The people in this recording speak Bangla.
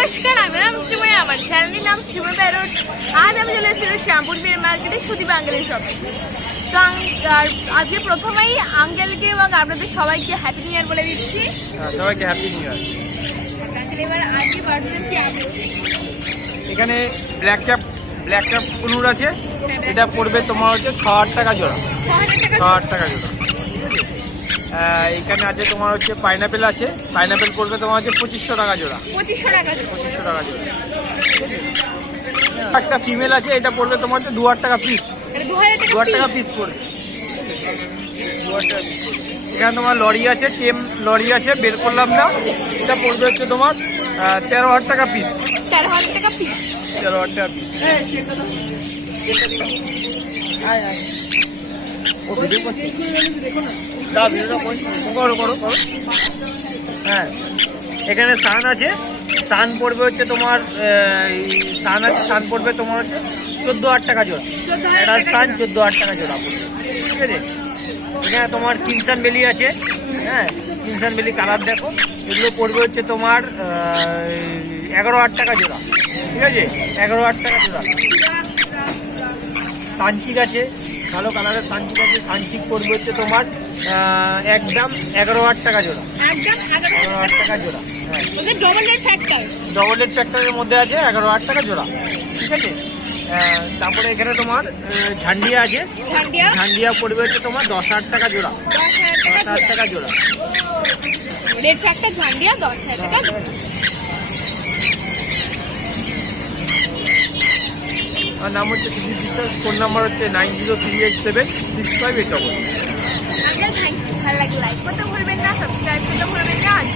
नमस्कार আমি নাম শ্রীময়ী আমার চ্যানেলের নাম শ্রীময়ী প্যারট। আজ আমি চলে এসেছি শ্যামপুর বিয়ের মার্কেটে সুদীপ আঙ্কেলের শপে। তো আজকে প্রথমেই আঙ্কেলকে এবং আপনাদের সবাইকে হ্যাপি নিউ ইয়ার বলে দিচ্ছি। সবাইকে হ্যাপি নিউ ইয়ার। আঙ্কেল এবার আজকে পার্সেন্ট কি আপনি এখানে ব্ল্যাক ক্যাপ কুনুর আছে, এটা পড়বে তোমার হচ্ছে 6000 টাকা জোড়া। 6000 টাকা জোড়া। এখানে আছে তোমার হচ্ছে পাইনাপেল আছে, পাইনাপেল পড়বে তোমার হচ্ছে 2500 টাকা জোড়া। 2500 টাকা জোড়া। 2500 টাকা জোড়া। একটা ফিমেল আছে, এটা পড়বে তোমার হচ্ছে 2000 টাকা পিস। 2000 টাকা পিস পড়বে। 2000 টাকা পিস পড়বে। এখানে তোমার লরি আছে, টেম লরি আছে, বের করলাম না, এটা পড়বে হচ্ছে তোমার 13000 টাকা পিস। 13000 টাকা পিস। 13000 টাকা পিস। হ্যাঁ, এখানে সান আছে, সান পড়বে হচ্ছে তোমার সান পড়বে তোমার হচ্ছে 14000 টাকা জোড়া। এটা সান 14000 টাকা জোড়া পড়বে, ঠিক আছে। এখানে তোমার কিনসান বেলি আছে, হ্যাঁ, কিনসান বেলি কালার দেখো, এগুলো পড়বে হচ্ছে তোমার 11000 টাকা জোড়া, ঠিক আছে, 11000 টাকা জোড়া। সানচিক আছে, ভালো কালারের সানচিক আছে, সানচিক পড়বে হচ্ছে তোমার একদম 11000 টাকা জোড়া। 11000 টাকা জোড়া। হ্যাঁ, ডবল রেড ফ্যাক্টরের মধ্যে আছে, 11000 টাকা জোড়া, ঠিক আছে। তারপরে এখানে তোমার ঝান্ডিয়া আছে, ঝান্ডিয়া পড়বে হচ্ছে তোমার 10000 টাকা জোড়া। 10000 টাকা জোড়া। রেড ফ্যাক্টর ঝান্ডিয়া 10000 টাকা। আমার নাম হচ্ছে সুদীপ বিশ্বাস, ফোন নাম্বার হচ্ছে 9038765888। আঙ্কেল থ্যাংক ইউ, ভালো লাগলে লাইক করতে ভুলবেন না, সাবস্ক্রাইব করতে ভুলবেন না। আজ